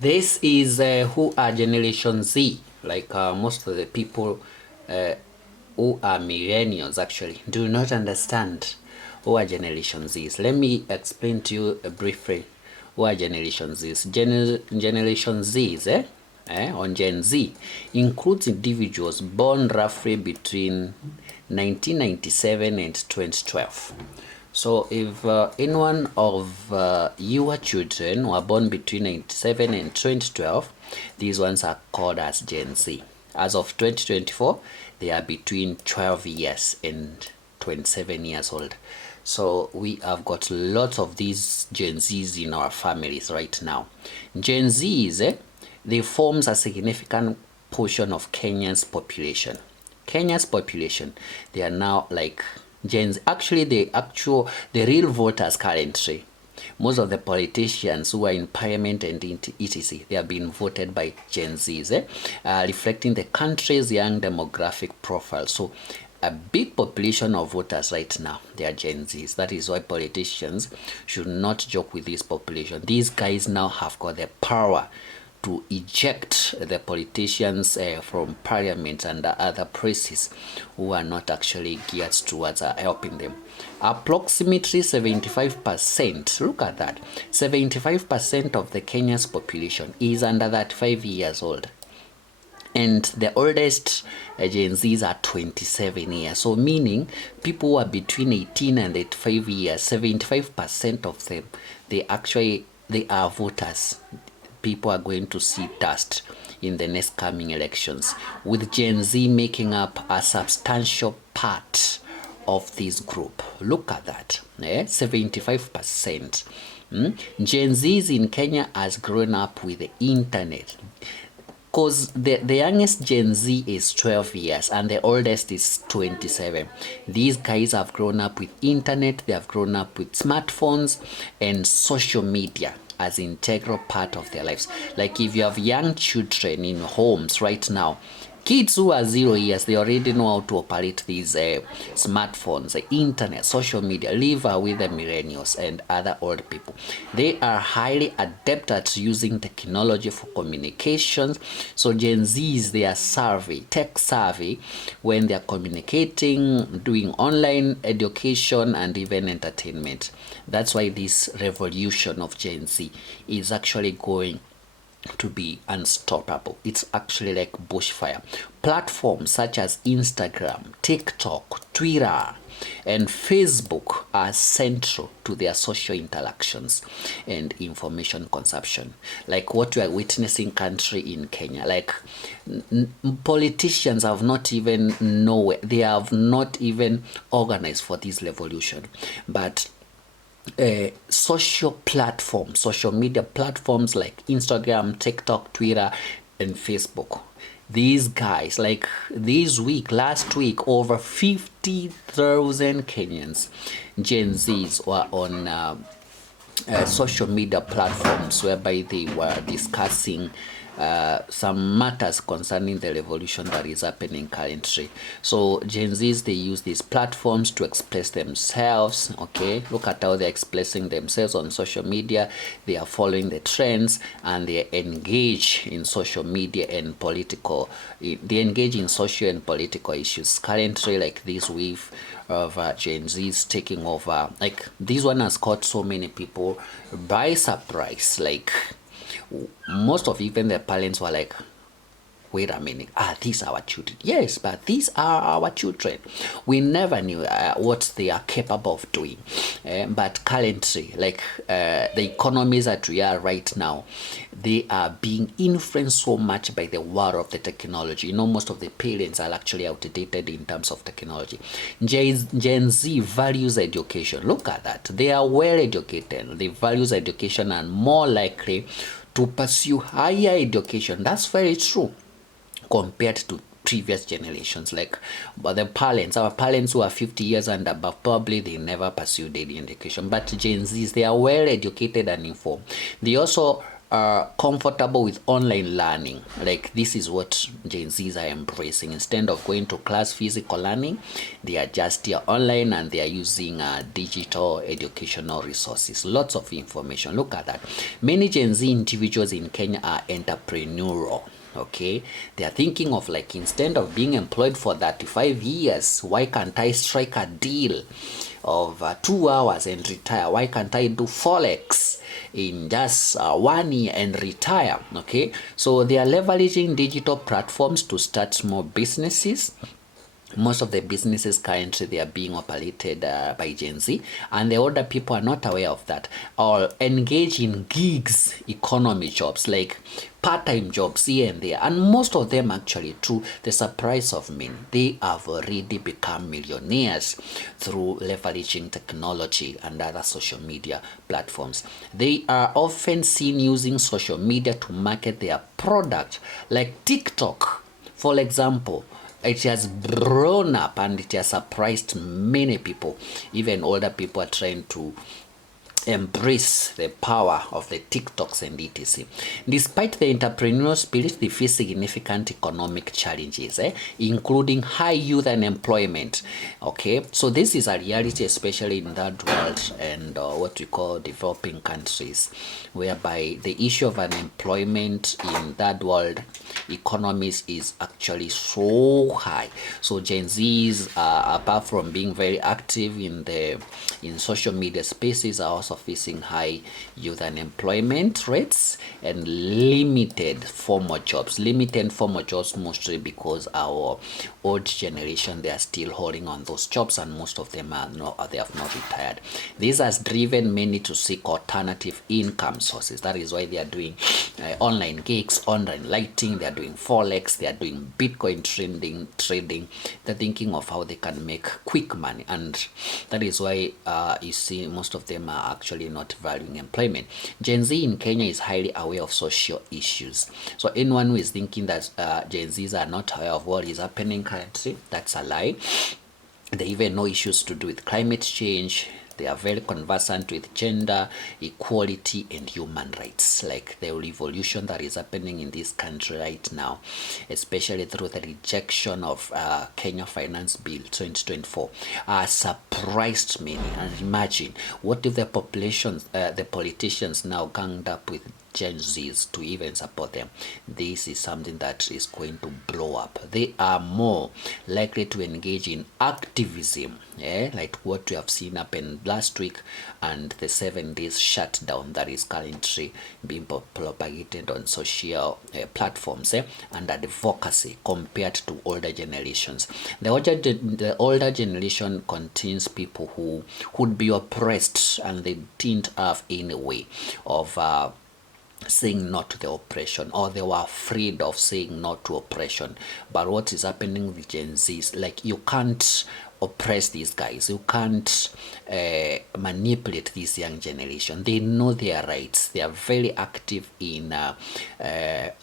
This is who are Generation Z. Like most of the people who are millennials actually do not understand who are Generation Zs. Let me explain to you briefly who are Generation Zs. Generation Zs on Gen Z includes individuals born roughly between 1997 and 2012. So if any one of your children were born between 97 and 2012, these ones are called as Gen Z. As of 2024, they are between 12 years and 27 years old. So we have got lots of these Gen Zs in our families right now. Gen Zs, they forms a significant portion of Kenya's population. Kenya's population, they are now like Gen Z. Actually, the real voters currently, most of the politicians who are in parliament and etc., they are being voted by Gen Zs, reflecting the country's young demographic profile. So a big population of voters right now, they are Gen Zs. That is why politicians should not joke with this population. These guys now have got the power to eject the politicians from parliament and other places who are not actually geared towards helping them. Approximately 75%, look at that, 75% of the Kenya's population is under 35 years old. And the oldest Gen Zs are 27 years. So meaning people who are between 18 and 85 years, 75% of them, they are voters. People are going to see dust in the next coming elections, with Gen Z making up a substantial part of this group. Look at that, 75%. Gen Zs in Kenya has grown up with the internet, because the youngest Gen Z is 12 years and the oldest is 27. These guys have grown up with internet, they have grown up with smartphones and social media as integral part of their lives. Like if you have young children in homes right now, kids who are 0 years, they already know how to operate these smartphones, the internet, social media. Live with the millennials and other old people. They are highly adept at using technology for communications. So Gen Zs, they are savvy, tech savvy when they are communicating, doing online education and even entertainment. That's why this revolution of Gen Z is actually going to be unstoppable. It's actually like bushfire. Platforms such as Instagram, TikTok, Twitter, and Facebook are central to their social interactions and information consumption. Like what we are witnessing country in Kenya, like politicians have not even they have not even organized for this revolution, but social media platforms like Instagram, TikTok, Twitter, and Facebook. These guys, like last week, over 50,000 Kenyans, Gen Zs, were on social media platforms whereby they were discussing some matters concerning the revolution that is happening currently. So Gen Zs, they use these platforms to express themselves. Okay, look at how they're expressing themselves on social media. They are following the trends and they engage in social media and political. They engage in social and political issues currently, like this wave of Gen Zs taking over. Like this one has caught so many people by surprise. Like most of even the parents were like, wait a minute, these are our children. Yes, but these are our children. We never knew what they are capable of doing. But currently, like the economies that we are right now, they are being influenced so much by the world of the technology. You know, most of the parents are actually outdated in terms of technology. Gen Z values education. Look at that. They are well educated. They values education and more likely to pursue higher education. That's very true compared to previous generations. Like, but our parents who are 50 years and above, probably they never pursued any education. But Gen Zs, they are well educated and informed. They also comfortable with online learning. Like, this is what Gen Zs are embracing. Instead of going to class physical learning, they are just here online, and they are using digital educational resources. Lots of information. Look at that. Many Gen Z individuals in Kenya are entrepreneurial. Okay, they are thinking of, like, instead of being employed for 35 years, why can't I strike a deal of 2 hours and retire? Why can't I do forex in just 1 year and retire? Okay, so they are leveraging digital platforms to start small businesses. Most of the businesses currently, they are being operated by Gen Z, and the older people are not aware of that, or engage in gigs economy jobs, like part-time jobs here and there. And most of them, actually, to the surprise of many, they have already become millionaires through leveraging technology and other social media platforms. They are often seen using social media to market their product, like TikTok, for example. It has grown up, and it has surprised many people. Even older people are trying to embrace the power of the TikToks and etc. Despite the entrepreneurial spirit, they face significant economic challenges, including high youth unemployment. Okay, so this is a reality, especially in that world and what we call developing countries, whereby the issue of unemployment in that world economies is actually so high. So Gen Zs, apart from being very active in social media spaces, are also facing high youth unemployment rates and limited formal jobs. Limited formal jobs, mostly because our old generation, they are still holding on those jobs, and most of them they have not retired. This has driven many to seek alternative income sources. That is why they are doing online gigs, online lighting, they are doing forex, they are doing Bitcoin trading. They're thinking of how they can make quick money, and that is why you see most of them are actually not valuing employment. Gen Z in Kenya is highly aware of social issues. So anyone who is thinking that Gen Zs are not aware of what is happening currently, that's a lie. They even know issues to do with climate change. They are very conversant with gender equality and human rights, like the revolution that is happening in this country right now, especially through the rejection of Kenya Finance Bill 2024, surprised many. And imagine, what if the politicians now ganged up with Gen Zs to even support them? This is something that is going to blow up. They are more likely to engage in activism, like what we have seen happen last week, and the 7 days shutdown that is currently being propagated on social platforms, and advocacy, compared to older generations. The older generation contains people who would be oppressed, and they didn't have any way of saying no to the oppression, or they were afraid of saying no to oppression. But what is happening with Gen Zs, like, you can't oppress these guys, you can't manipulate this young generation. They know their rights. They are very active in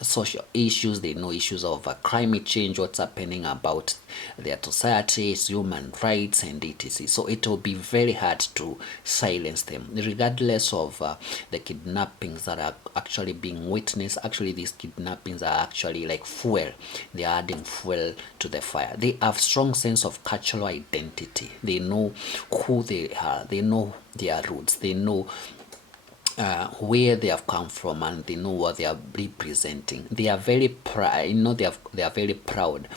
social issues. They know issues of climate change, what's happening about their societies, human rights, and etc. So it will be very hard to silence them, regardless of the kidnappings that are actually being witnessed. Actually, these kidnappings are actually like fuel. They are adding fuel to the fire. They have strong sense of cultural identity. They know who they are. They know their roots. They know where they have come from, and they know what they are representing. They are very proud. They are very proud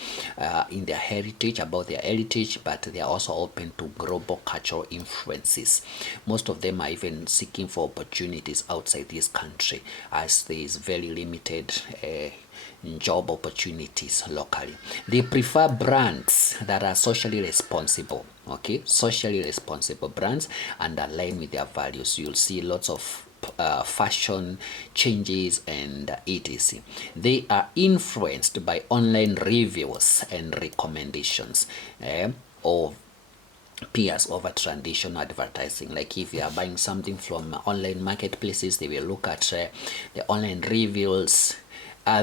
in their heritage, about their heritage, but they are also open to global cultural influences. Most of them are even seeking for opportunities outside this country, as there is very limited job opportunities locally. They prefer brands that are socially responsible. Okay, socially responsible brands and align with their values. You'll see lots of fashion changes and etc. They are influenced by online reviews and recommendations of peers over traditional advertising. Like, if you are buying something from online marketplaces, they will look at the online reviews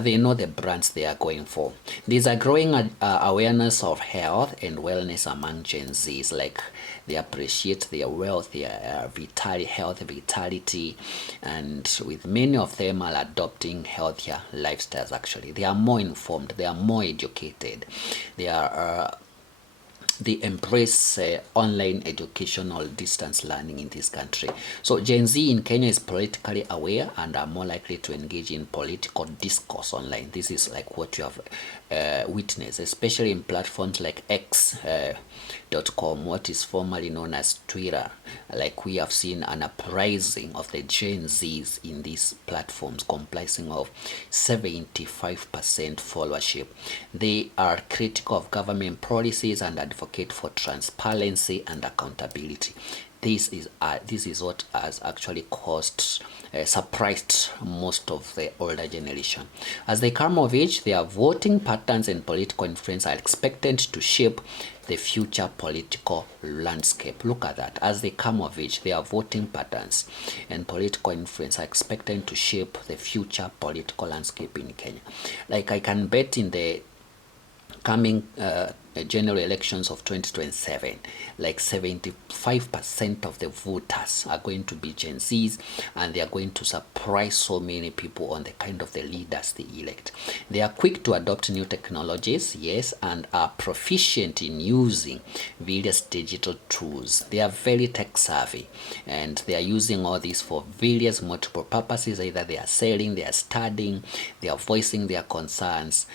they know the brands they are going for. There's a growing awareness of health and wellness among Gen Zs. Like, they appreciate their wealth, their vitality, and with many of them are adopting healthier lifestyles. Actually, they are more informed, they are more educated, they embrace online educational distance learning in this country. So Gen Z in Kenya is politically aware and are more likely to engage in political discourse online. This is like what you have witnessed, especially in platforms like X.com, what is formerly known as Twitter. Like, we have seen an uprising of the Gen Zs in these platforms, comprising of 75% followership. They are critical of government policies and advocate for transparency and accountability. This is what has actually surprised most of the older generation. As they come of age, their voting patterns and political influence are expected to shape the future political landscape. Look at that. As they come of age, their voting patterns and political influence are expected to shape the future political landscape in Kenya. Like, I can bet in the coming general elections of 2027, like 75% of the voters are going to be Gen Zs, and they are going to surprise so many people on the kind of the leaders they elect. They are quick to adopt new technologies, yes, and are proficient in using various digital tools. They are very tech savvy, and they are using all these for various multiple purposes. Either they are selling, they are studying, they are voicing their concerns,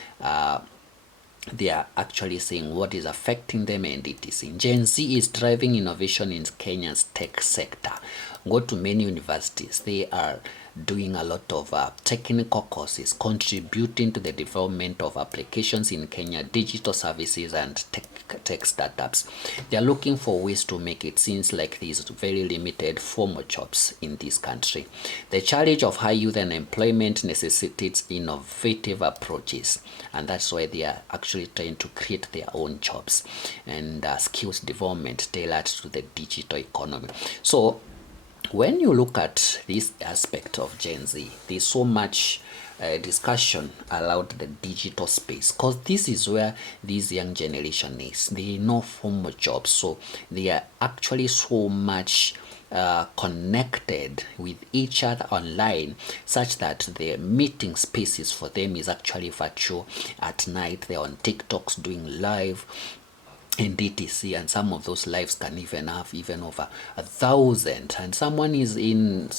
they are actually saying what is affecting them, and etc. Gen Z is driving innovation in Kenya's tech sector. Go to many universities, they are doing a lot of technical courses, contributing to the development of applications in Kenya, digital services and tech startups. They are looking for ways to make it seems like there is very limited formal jobs in this country. The challenge of high youth unemployment necessitates innovative approaches, and that's why they are actually trying to create their own jobs and skills development tailored to the digital economy. So when you look at this aspect of Gen Z, there's so much discussion around the digital space, because this is where this young generation is. They know formal jobs, so they are actually so much connected with each other online, such that the meeting spaces for them is actually virtual. At night, they're on TikToks doing live in DTC, and some of those lives can even have even over 1,000, and someone is in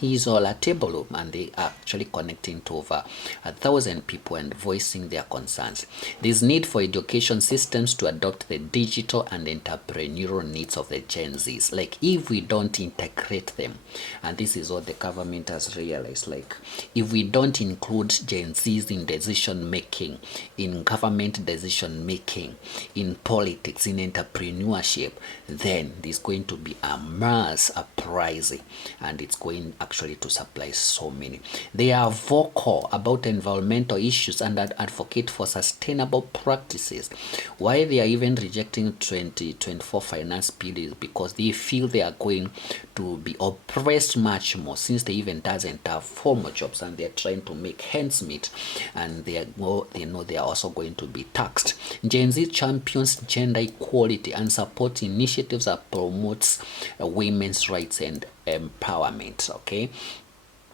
his or her table room, and they are actually connecting to over 1,000 people and voicing their concerns. There's need for education systems to adopt the digital and entrepreneurial needs of the Gen Zs. Like, if we don't integrate them, and this is what the government has realized, like, if we don't include Gen Zs in decision making, in government decision making, in politics, in entrepreneurship, then there's going to be a mass uprising, and it's going actually to supply so many. They are vocal about environmental issues and advocate for sustainable practices. Why they are even rejecting 2024 finance bill is because they feel they are going to be oppressed much more, since they even doesn't have formal jobs and they're trying to make ends meet, and they know they are also going to be taxed. Gen Z champions gender equality and support initiatives that promotes women's rights and empowerment. Okay,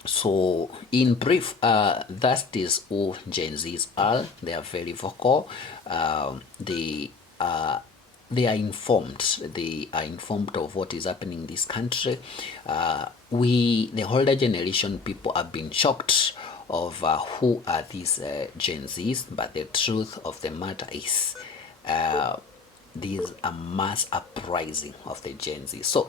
so in brief, that is who Gen Zs are. They are very vocal. They are informed. They are informed of what is happening in this country. The older generation people have been shocked of who are these Gen Zs, but the truth of the matter is there's a mass uprising of the Gen Z. So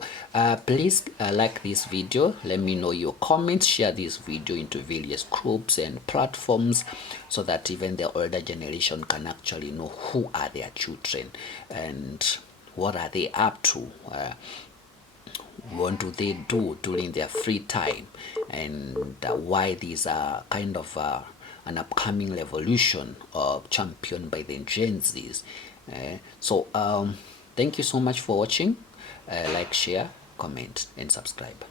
please like this video, let me know your comments, share this video into various groups and platforms, so that even the older generation can actually know who are their children and what are they up to, what do they do during their free time, and why these are kind of an upcoming revolution championed by the Gen Zs. So thank you so much for watching. Like, share, comment and subscribe.